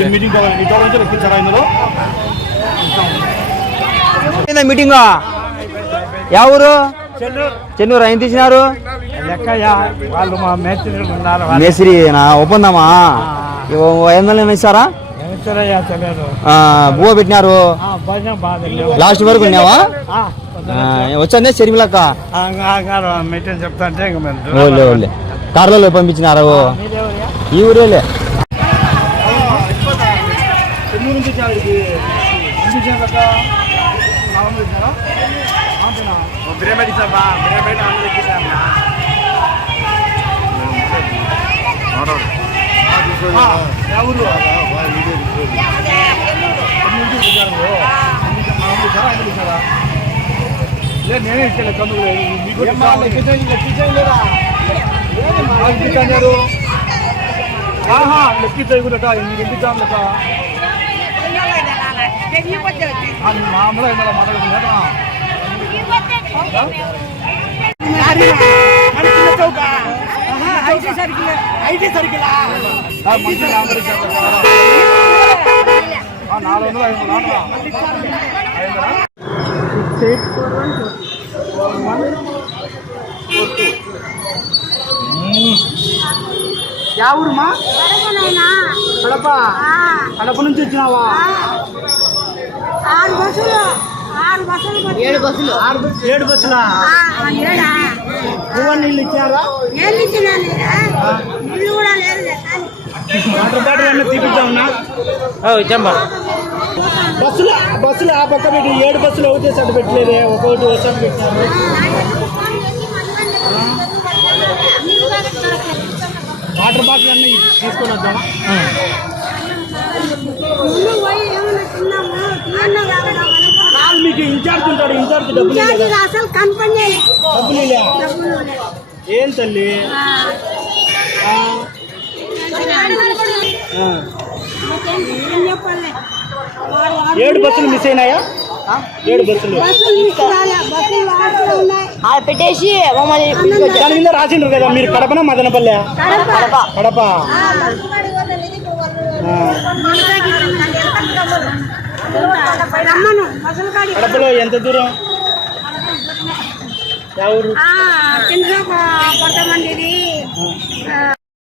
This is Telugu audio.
ఈ మీటింగ్ లెక్కించారా ఇందులో? మీటింగ్ ఎవరు చెన్నూరు. ఆయన తీసినారు? లెక్కయ్యా వాళ్ళు మా మేస్త్రీలు ఉన్నారు మేస్త్రి నా ఒప్పందమా? ఏమైనా ఇస్తారా? బువ్వ పెట్టినారు. లాస్ట్ వరకు ఉన్నావా? వచ్చానే షర్మిలక్క. కార్లలో పంపించినారు. ఈ ఊరేలే. వచ్చారు ఇది ఎందుకు వచ్చారక్క నాలుగు ఇచ్చారా బిర్యానీ ఇచ్చాబా బిర్యానీ నాలుగు ఎక్కించారా ఎవరు లేదు నేనే ఇచ్చాను కందులు మీకు లెక్కించారు. ఆహా లెక్కించాయి కూడా ఎక్కించాను లెక్క అది మామూలుగా ఇందులో మాట్లాడుతున్నా నాలుగు వందలు ఐదు వందలు యా ఊరుమా కడప కడప నుంచి వచ్చినావా ఆరు బస్సులు ఆరు బస్సులు ఏడు బస్సులు? ఆరు బస్- ఏడు బస్సులా? ఆ, ఏడా? పువ్వు నీళ్ళు ఇచ్చారా కూడా లేదు వాటర్ బాటిల్ అన్నీ తీపిద్దామన్నా? బస్సులు బస్సులు ఆ పక్క పెట్టి ఏడు బస్సులు ఒకటే సైడ్ పెట్టలేదే ఒక్కొక్కటి ఒక సైడ్ పెట్టారు. వాటర్ బాటిల్ అన్నీ తీసుకొని వద్దామా? ఇన్ఛార్జ్ ఉంటాడు ఇన్ఛార్జ్ డబ్బులు? అసలు. ఏం తల్లి? ఏడు బస్సులు మిస్ అయినాయా? ఏడు బస్సులు. పెట్టేసి దాని మీద రాసిండ్రు కదా మీరు కడపనా మదనపల్లె? కడప. కడప. కడపలో ఎంత దూరం? ఎవరు ఆ,